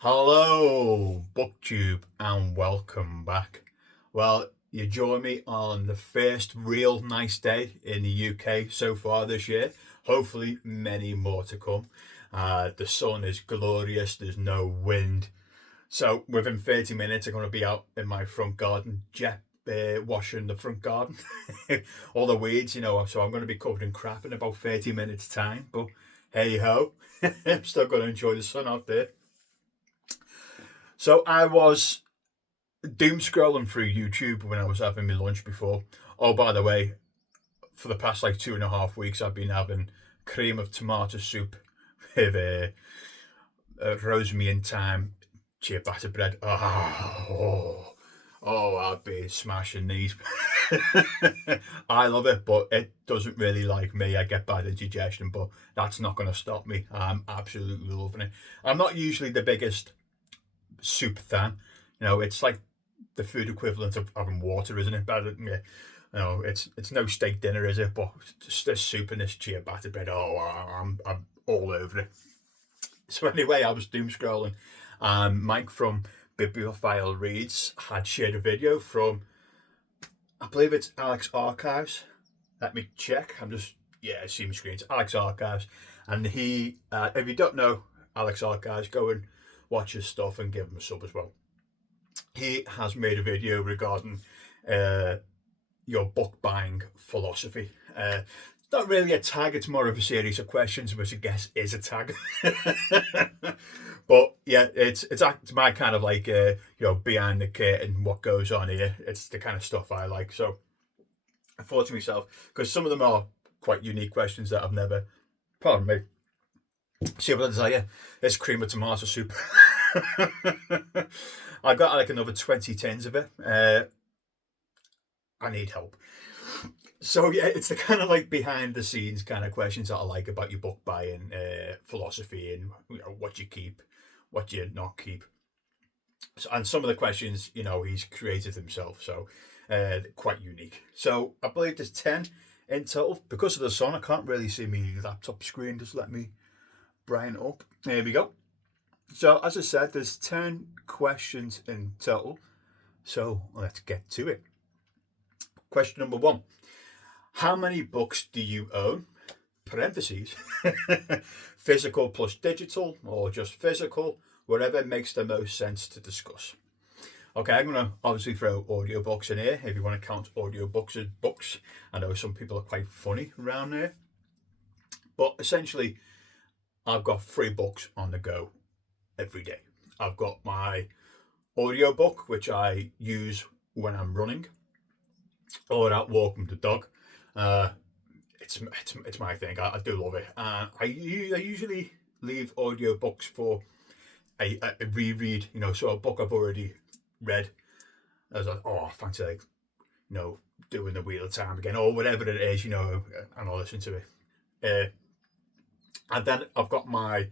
Hello, Booktube, and welcome back. Well, you join me on the first real nice day in the UK so far this year. Hopefully, many more to come. The sun is glorious, there's no wind. So, within 30 minutes, I'm going to be out in my front garden, jet washing the front garden, all the weeds. So I'm going to be covered in crap in about 30 minutes' time. But hey ho, I'm still going to enjoy the sun out there. So I was doom scrolling through YouTube when I was having my lunch before. Oh, by the way, for the past like 2.5 weeks, I've been having cream of tomato soup with rosemary and thyme, ciabatta bread. I've been smashing these. I love it, but it doesn't really like me. I get bad indigestion, but that's not going to stop me. I'm absolutely loving it. I'm not usually the biggest soup fan. It's like the food equivalent of having water, isn't it? But yeah, it's no steak dinner, is it? But just this soup and this ciabatta bread. I'm all over it. So anyway, I was doom scrolling. Mike from Bibliophile Reads had shared a video from, I believe it's Alex Archives. Let me check. I see my screen. It's Alex Archives, and he, if you don't know Alex Archives, go and watch his stuff and give him a sub as well. He has made a video regarding your book buying philosophy. It's not really a tag, it's more of a series of questions, which I guess is a tag. But yeah, it's my kind of like behind the curtain, what goes on here. It's the kind of stuff I like. So I thought to myself, because some of them are quite unique questions that I've never, pardon me, see what I tell you, it's cream of tomato soup. I've got like another 20 tins of it. I need help. So yeah, it's the kind of like behind the scenes kind of questions that I like about your book buying philosophy, and what you keep, what you not keep. And some of the questions, he's created himself, so quite unique. So I believe there's 10 in total. Because of the sun, I can't really see my laptop screen. Just let me brighten up. There we go. So as I said, there's 10 questions in total. So let's get to it. Question number 1. How many books do you own? Parentheses. Physical plus digital, or just physical, whatever makes the most sense to discuss. Okay, I'm going to obviously throw audiobooks in here, if you want to count audiobooks as books. I know some people are quite funny around there. But essentially, I've got 3 books on the go every day. I've got my audiobook, which I use when I'm running or out walking the dog. It's my thing. I do love it. I usually leave audiobooks for a reread. So a book I've already read. I was like, I fancy doing the Wheel of Time again, or whatever it is, and I'll listen to it. And then I've got my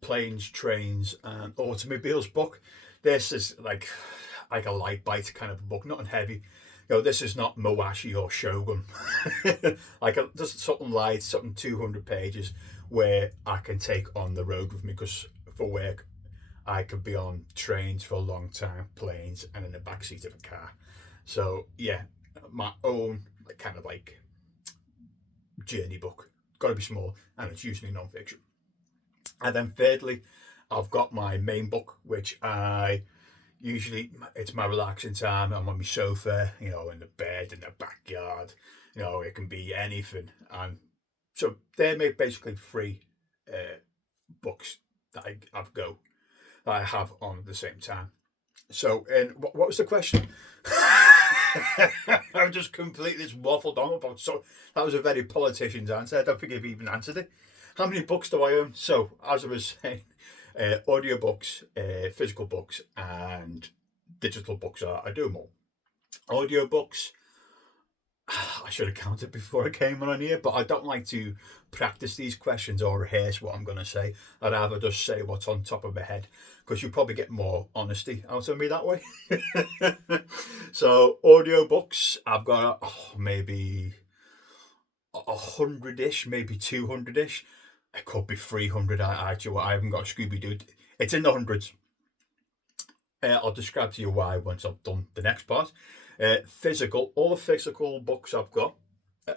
Planes, Trains, and Automobiles book. This is like a light bite kind of book, not heavy. This is not Moashi or Shogun. Just something light, something 200 pages where I can take on the road with me, because for work I could be on trains for a long time, planes, and in the backseat of a car. So yeah, my own kind of like journey book. Got to be small, and it's usually non-fiction. And then thirdly, I've got my main book, which it's my relaxing time. I'm on my sofa, in the bed, in the backyard. It can be anything. And so they're basically 3 books that I have on at the same time. So, and what was the question? I've just completely waffled on about. So that was a very politician's answer. I don't think I've even answered it. How many books do I own? So, as I was saying, audiobooks, physical books, and digital books. I do them all. Audiobooks, I should have counted before I came on here, but I don't like to practice these questions or rehearse what I'm going to say. I'd rather just say what's on top of my head, because you probably get more honesty out of me that way. So, audiobooks, I've got maybe 100-ish, maybe 200-ish. It could be 300. I haven't got a Scooby Doo. It's in the hundreds. I'll describe to you why once I've done the next part. Physical, all the physical books I've got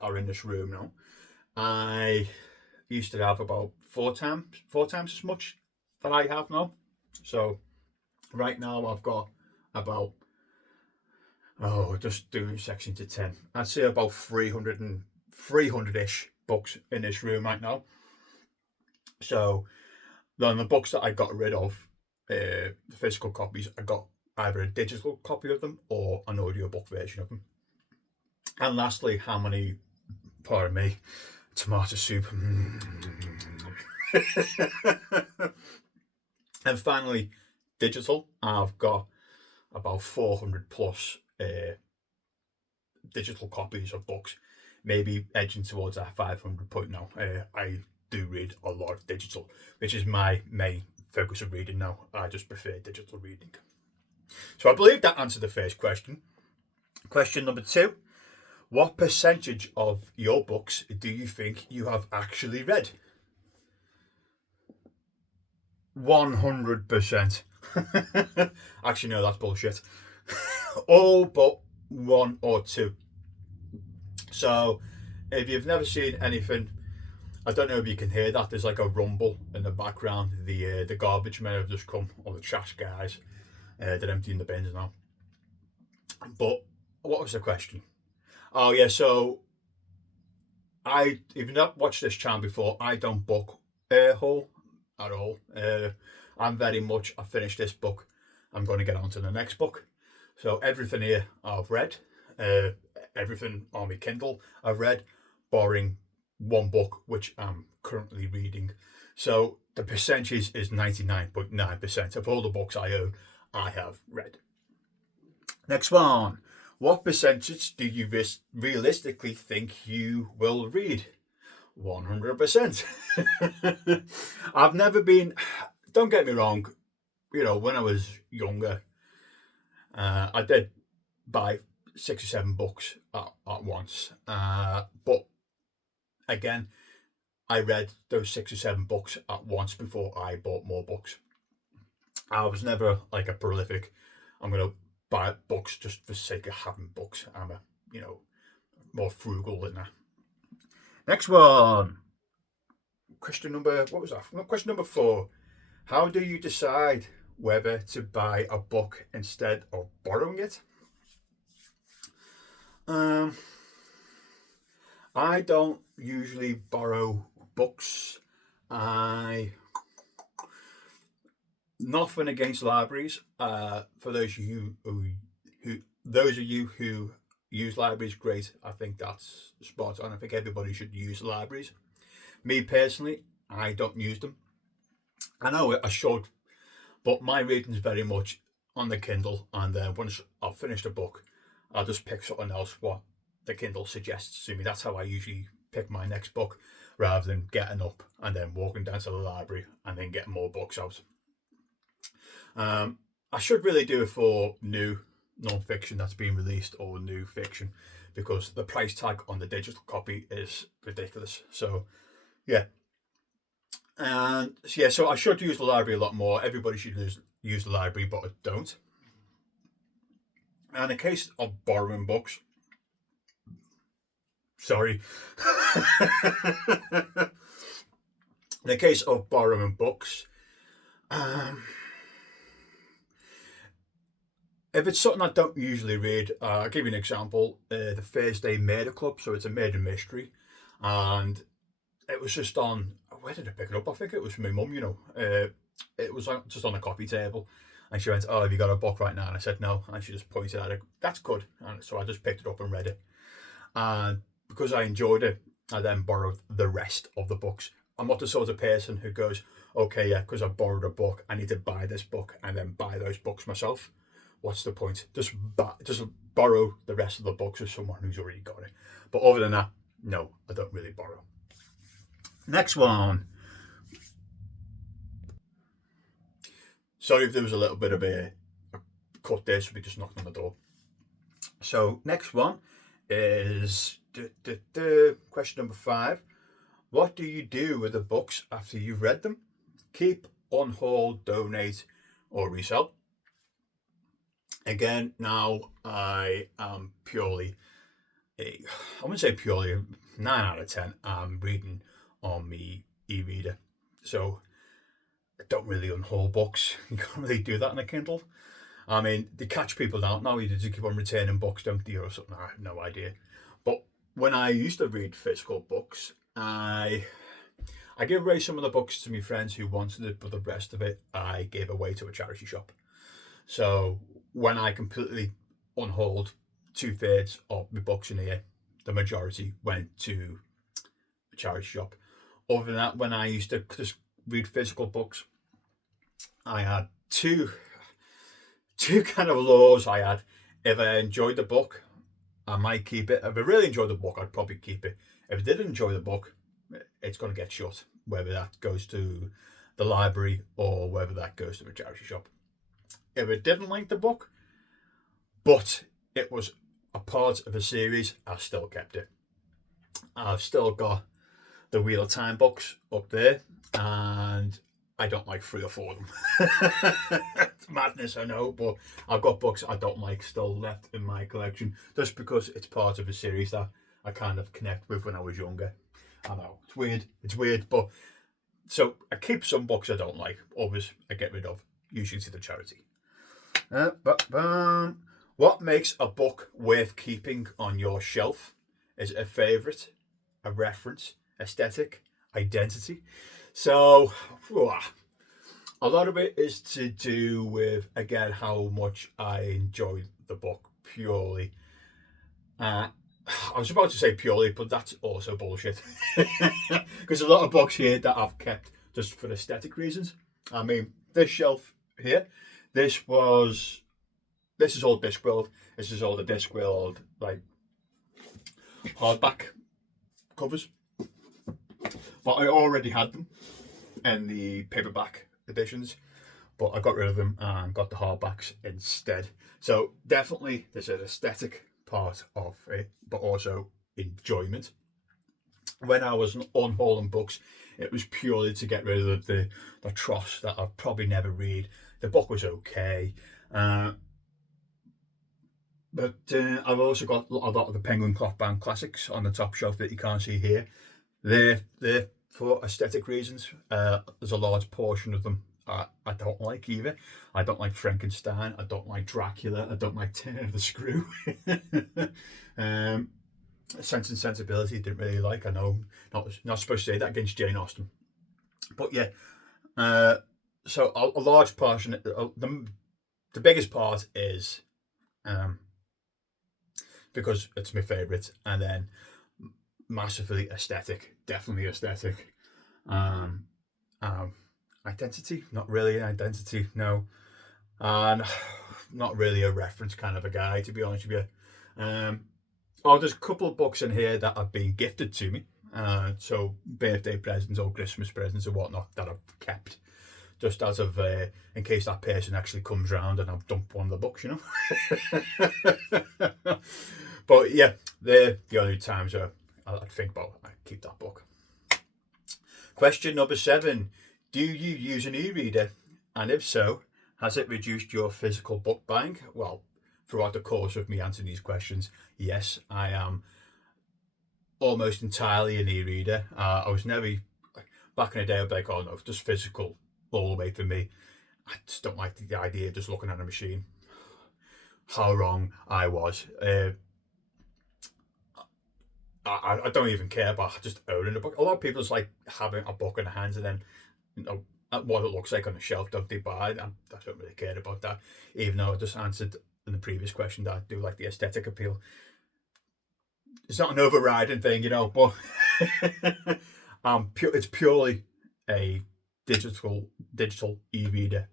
are in this room now. I used to have about four times as much that I have now. So right now I've got about, just doing section to 10. I'd say about 300-ish books in this room right now. So then the books that I got rid of, the physical copies, I got either a digital copy of them or an audiobook version of them. And lastly, how many, pardon me, tomato soup. And finally, digital. I've got about 400 plus digital copies of books, maybe edging towards a 500 point now. I do read a lot of digital, which is my main focus of reading now. I just prefer digital reading. So I believe that answered the first question. Question number 2. What percentage of your books do you think you have actually read? 100%. Actually, no, that's bullshit. All but 1 or 2. So, if you've never seen anything, I don't know if you can hear that. There's like a rumble in the background. The garbage men have just come, or the trash guys. They're emptying the bins now. But what was the question? Oh yeah, so if you've not watched this channel before, I don't book haul at all. I'm very much, I finished this book, I'm going to get on to the next book. So everything here I've read, everything on my Kindle I've read, barring one book which I'm currently reading. So the percentage is 99.9% of all the books I own, I have read. Next one. What percentage do you realistically think you will read? 100%. I've never been, don't get me wrong, when I was younger, I did buy 6 or 7 books at once. But again, I read those 6 or 7 books at once before I bought more books. I was never like a prolific, I'm going to buy books just for the sake of having books. I'm more frugal than that. Next one. Question number 4. How do you decide whether to buy a book instead of borrowing it? I don't usually borrow books. Nothing against libraries. For those of you who use libraries, great. I think that's spot on. I think everybody should use libraries. Me personally, I don't use them. I know I should, but my reading is very much on the Kindle, and then once I've finished a book, I'll just pick something else what the Kindle suggests to me. That's how I usually pick my next book, rather than getting up and then walking down to the library and then getting more books out. I should really do it for new non-fiction that's being released or new fiction, because the price tag on the digital copy is ridiculous. So yeah, and so I should use the library a lot more. Everybody should use the library, but I don't. And in case of borrowing books, sorry. In the case of borrowing books, if it's something I don't usually read, I'll give you an example. The Thursday Murder Club, so it's a murder mystery, and it was just on, where did I pick it up? I think it was from my mum, it was just on a coffee table, and she went, "Oh, have you got a book right now?" And I said, "No," and she just pointed at it. "That's good." And so I just picked it up and read it, and because I enjoyed it, I then borrowed the rest of the books. I'm not the sort of person who goes, "Okay, yeah, because I borrowed a book, I need to buy this book and then buy those books myself." What's the point? Just borrow the rest of the books of someone who's already got it. But other than that, no, I don't really borrow. Next one. Sorry if there was a little bit of a cut there, so we just knocked on the door. So next one is question number 5. What do you do with the books after you've read them? Keep, unhaul, donate, or resell? Again, now I am purely, I wouldn't say purely, 9 out of 10, I'm reading on my e-reader. So I don't really unhaul books. You can't really do that on a Kindle. I mean, they catch people out now. You just keep on returning books, don't you, or something? I have no idea. But when I used to read physical books, I gave away some of the books to my friends who wanted it, but the rest of it I gave away to a charity shop. So when I completely unhauled 2/3 of my books in here, the majority went to a charity shop. Other than that, when I used to just read physical books, I had two kind of laws. I had, if I enjoyed the book, I might keep it. If I really enjoyed the book, I'd probably keep it. If I didn't enjoy the book, it's going to get shut, whether that goes to the library or whether that goes to a charity shop. If I didn't like the book, but it was a part of a series, I still kept it. I've still got the Wheel of Time books up there, and I don't like 3 or 4 of them. It's madness, I know, but I've got books I don't like still left in my collection, just because it's part of a series that I kind of connect with when I was younger. I know, it's weird, but so I keep some books I don't like, others I get rid of, usually to the charity. What makes a book worth keeping on your shelf? Is it a favourite, a reference, aesthetic, identity? So, a lot of it is to do with, again, how much I enjoy the book purely. I was about to say purely, but that's also bullshit. Because a lot of books here that I've kept just for aesthetic reasons. I mean, this shelf here, this is all Discworld. This is all the Discworld, like, hardback covers. But I already had them in the paperback editions, but I got rid of them and got the hardbacks instead. So definitely there's an aesthetic part of it, but also enjoyment. When I was unhauling books, it was purely to get rid of the tross that I'd probably never read. The book was okay, but I've also got a lot of the Penguin Clothbound classics on the top shelf that you can't see here. They're for aesthetic reasons. There's a large portion of them I don't like either. I don't like Frankenstein. I don't like Dracula. I don't like Turn of the Screw. Sense and Sensibility didn't really like. I know not supposed to say that against Jane Austen, but yeah. So a large portion, the biggest part is because it's my favourite, and then massively aesthetic, definitely aesthetic. Um, Identity, not really an identity, no, and not really a reference kind of a guy, to be honest with you. There's a couple of books in here that have been gifted to me, so birthday presents or Christmas presents or whatnot that I've kept, just as of in case that person actually comes round and I've dumped one of the books, you know. But yeah, they're the only times I think about I keep that book. Question number 7. Do you use an e-reader? And if so, has it reduced your physical book buying? Well, throughout the course of me answering these questions, yes, I am almost entirely an e-reader. I was never, back in the day, I'd be like, oh no, just physical all the way for me. I just don't like the idea of just looking at a machine. How wrong I was. I don't even care about just owning a book. A lot of people just like having a book in their hands and then, you know, what it looks like on the shelf, don't they buy it? I don't really care about that, even though I just answered in the previous question that I do like the aesthetic appeal. It's not an overriding thing, you know, but it's purely a digital e-reader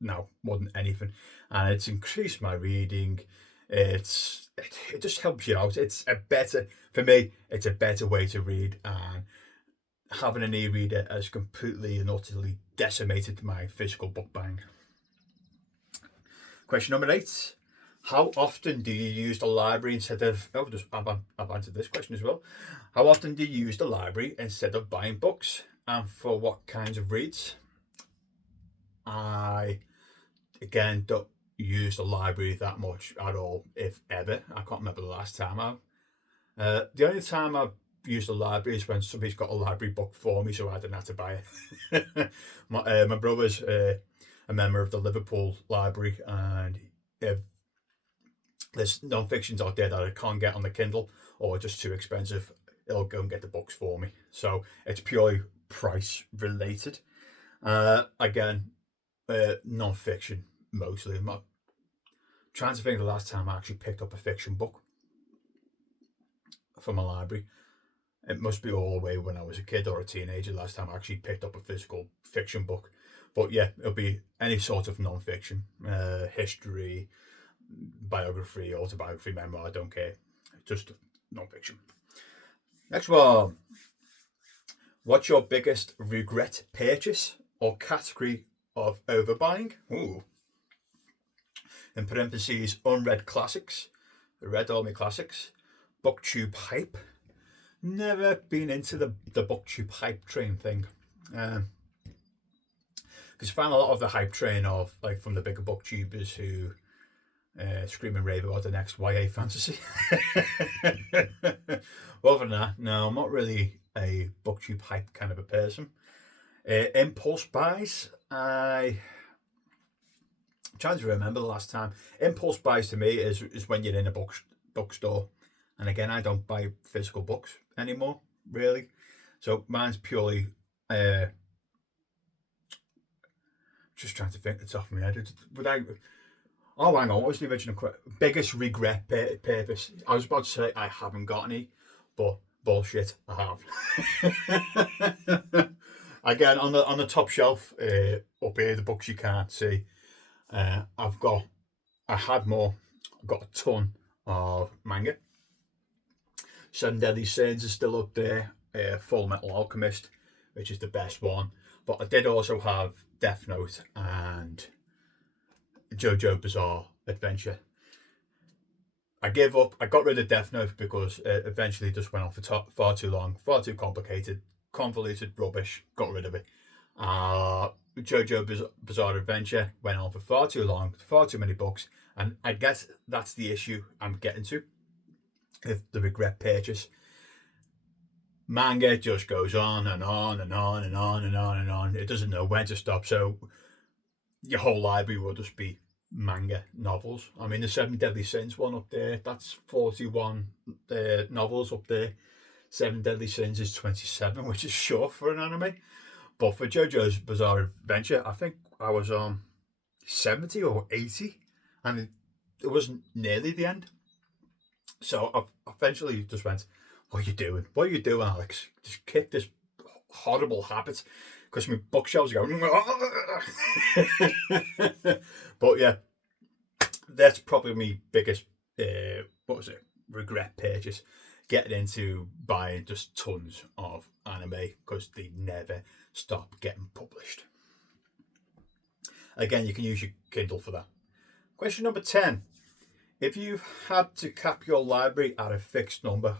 now more than anything, and it's increased my reading. It just helps you out. It's a better way to read, and having an e-reader has completely and utterly decimated my physical book buying. Question number 8. How often do you use the library instead of... I've answered this question as well. How often do you use the library instead of buying books? And for what kinds of reads? I, again, used the library that much at all, if ever. I can't remember the last time I. The only time I've used the library is when somebody's got a library book for me, so I didn't have to buy it. My brother's a member of the Liverpool Library, and if there's non-fictions out there that I can't get on the Kindle or just too expensive, it'll go and get the books for me. So it's purely price related. Again, non-fiction mostly. I'm trying to think of the last time I actually picked up a fiction book from a library. It must be all the way when I was a kid or a teenager last time I actually picked up a physical fiction book. But yeah, it'll be any sort of non-fiction, history, biography, autobiography, memoir, I don't care. Just non-fiction. Next one. What's your biggest regret purchase or category of overbuying? Ooh. In parentheses, unread classics. Read all my classics. Booktube hype. Never been into the Booktube hype train thing. Because I found a lot of the hype train of, like, from the bigger booktubers who scream and rave about the next YA fantasy. Other than that, no, I'm not really a Booktube hype kind of a person. Impulse buys, I'm trying to remember the last time. Impulse buys to me is when you're in a bookstore. And again, I don't buy physical books anymore, really. So mine's purely just trying to think the top of my head. Oh, hang on, what was the original biggest regret purpose? I was about to say I haven't got any, but bullshit, I have. Again, on the top shelf up here, the books you can't see, I had more. I've got a ton of manga. Seven Deadly Sins is still up there. Full Metal Alchemist, which is the best one. But I did also have Death Note and JoJo Bizarre Adventure. I gave up. I got rid of Death Note because it eventually just went on for far too long, far too complicated, convoluted rubbish. Got rid of it. JoJo Bizarre Adventure went on for far too long, far too many books, and I guess that's the issue I'm getting to. If the regret purchase. Manga just goes on and on and on and on and on and on. It doesn't know when to stop. So your whole library will just be manga novels. I mean, the Seven Deadly Sins one up there, that's 41 novels up there. Seven Deadly Sins is 27, which is short for an anime. But for JoJo's Bizarre Adventure, I think I was on 70 or 80, and it wasn't nearly the end. So I eventually just went, what are you doing? What are you doing, Alex? Just kick this horrible habit. Because my bookshelves go. But yeah, that's probably my biggest, regret purchase. Getting into buying just tons of anime because they never stop getting published. Again, you can use your Kindle for that. Question number 10. If you had to cap your library at a fixed number,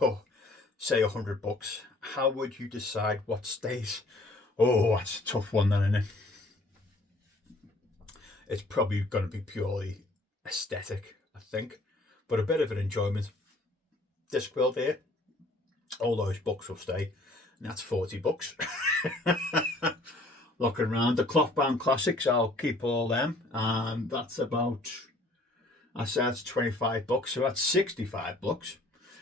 say 100 books, how would you decide what stays? Oh, that's a tough one then, isn't it? It's probably going to be purely aesthetic, I think, but a bit of an enjoyment. Discworld here, all those books will stay, and that's 40 books. Looking around, the cloth-bound classics, I'll keep all them, and that's about... I said it's 25 books, so that's 65 books.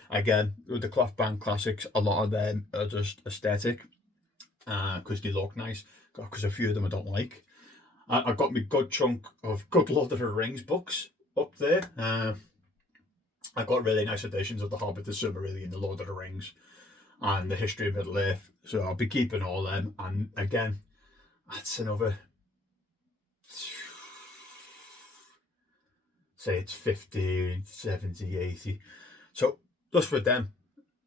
Again, with the cloth band classics, a lot of them are just aesthetic because they look nice. Because a few of them I don't like. I got me good chunk of good Lord of the Rings books up there. I got really nice editions of The Hobbit, The Silmarillion, The Lord of the Rings, and The History of Middle Earth. So I'll be keeping all them. And again, that's another... say it's 50, 70, 80. So just for them,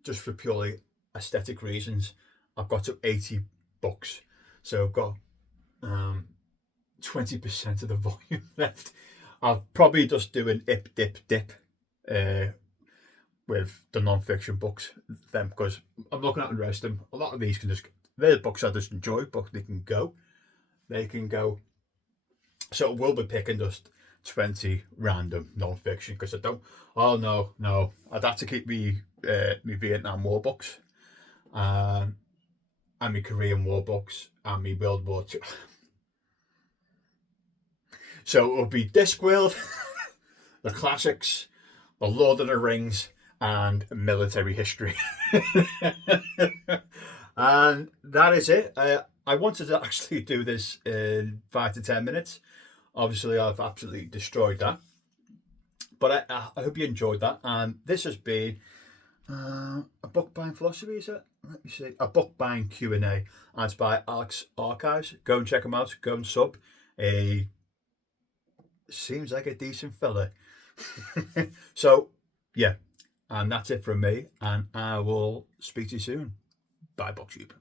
just for purely aesthetic reasons, I've got to 80 books. So I've got 20% of the volume left. I'll probably just do an dip with the non-fiction books then, because I'm looking at the rest of them. A lot of these they're books I just enjoy, but they can go. So we'll be picking just 20 random non-fiction, because I don't. Oh no, I'd have to keep me Vietnam War books, and my Korean War books, and my World War Two. So it'll be Discworld, the classics, the Lord of the Rings, and military history. And that is it. I wanted to actually do this in 5 to 10 minutes. Obviously, I've absolutely destroyed that. But I hope you enjoyed that. And this has been a book buying philosophy, is it? Let me see. A book buying Q&A. And it's by Alex Archives. Go and check him out. Go and sub. He seems like a decent fella. So, yeah. And that's it from me. And I will speak to you soon. Bye, Booktube.